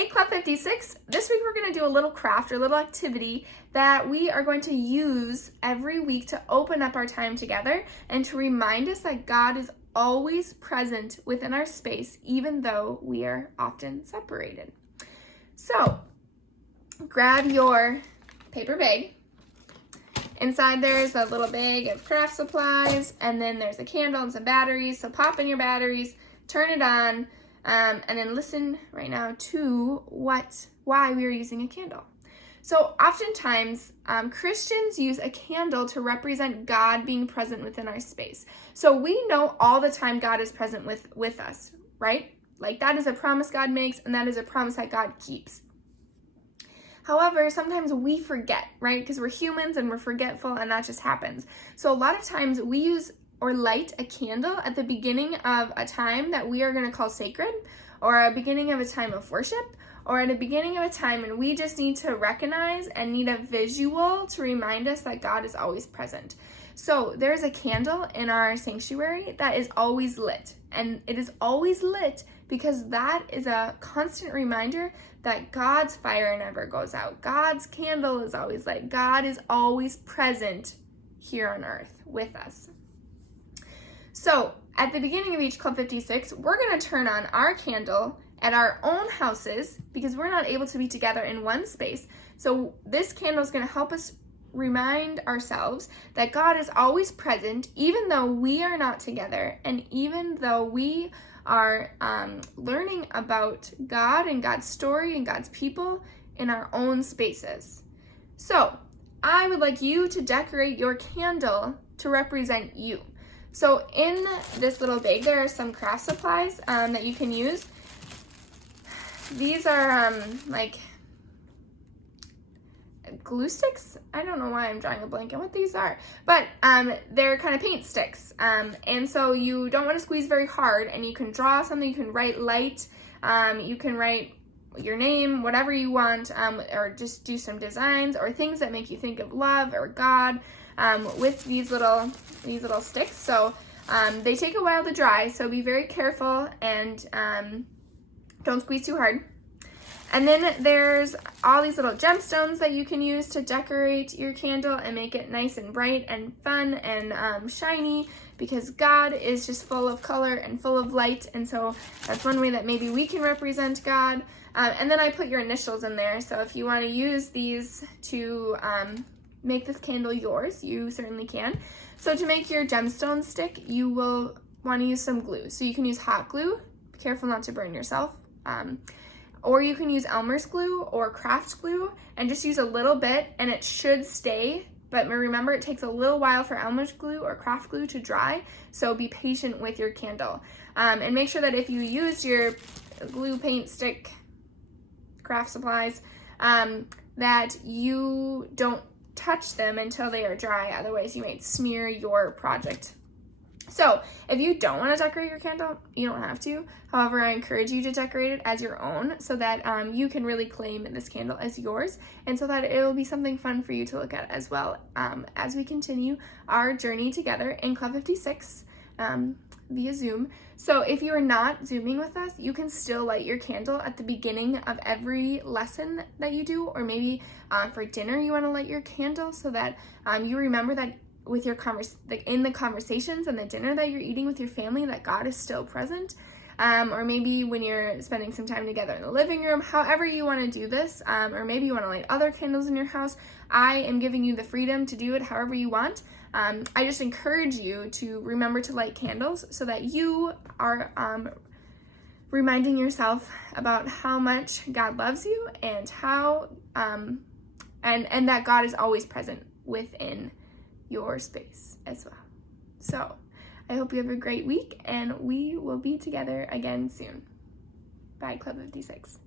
Hey Club 56, this week we're going to do a little craft or little activity that we are going to use every week to open up our time together and to remind us that God is always present within our space, even though we are often separated. So, grab your paper bag. Inside there's a little bag of craft supplies, and then there's a candle and some batteries. So pop in your batteries, turn it on, and then listen right now to why we are using a candle. So oftentimes, Christians use a candle to represent God being present within our space. So we know all the time God is present with us, right? Like that is a promise God makes, and that is a promise that God keeps. However, sometimes we forget, right? Because we're humans and we're forgetful, and that just happens. So a lot of times we use or light a candle at the beginning of a time that we are going to call sacred, or a beginning of a time of worship, or at a beginning of a time when we just need to recognize and need a visual to remind us that God is always present. So there's a candle in our sanctuary that is always lit, and it is always lit because that is a constant reminder that God's fire never goes out. God's candle is always lit. God is always present here on earth with us. So at the beginning of each Club 56, we're going to turn on our candle at our own houses because we're not able to be together in one space. So this candle is going to help us remind ourselves that God is always present, even though we are not together, and even though we are learning about God and God's story and God's people in our own spaces. So I would like you to decorate your candle to represent you. So in this little bag, there are some craft supplies that you can use. These are like glue sticks. I don't know why I'm drawing a blank on what these are, but they're kind of paint sticks. And so you don't want to squeeze very hard, and you can draw something, you can write light, you can write your name, whatever you want, or just do some designs or things that make you think of love or God with these little sticks. So they take a while to dry, so be very careful and don't squeeze too hard. And then there's all these little gemstones that you can use to decorate your candle and make it nice and bright and fun and shiny, because God is just full of color and full of light. And so that's one way that maybe we can represent God. And then I put your initials in there. So if you want to use these to make this candle yours, you certainly can. So to make your gemstone stick, you will want to use some glue. So you can use hot glue. Be careful not to burn yourself. Or you can use Elmer's glue or craft glue and just use a little bit and it should stay. But remember, it takes a little while for Elmer's glue or craft glue to dry, so be patient with your candle. And make sure that if you use your glue, paint, stick, craft supplies, that you don't touch them until they are dry. Otherwise, you might smear your project. So if you don't want to decorate your candle, you don't have to. However, I encourage you to decorate it as your own so that you can really claim this candle as yours, and so that it will be something fun for you to look at as well as we continue our journey together in Club 56 via Zoom. So if you are not Zooming with us, you can still light your candle at the beginning of every lesson that you do, or maybe for dinner you want to light your candle so that you remember that with your in the conversations and the dinner that you're eating with your family, that God is still present. Or maybe when you're spending some time together in the living room, however you want to do this, or maybe you want to light other candles in your house. I am giving you the freedom to do it however you want. I just encourage you to remember to light candles so that you are reminding yourself about how much God loves you and how and that God is always present within your space as well. So I hope you have a great week, and we will be together again soon. Bye, Club 56.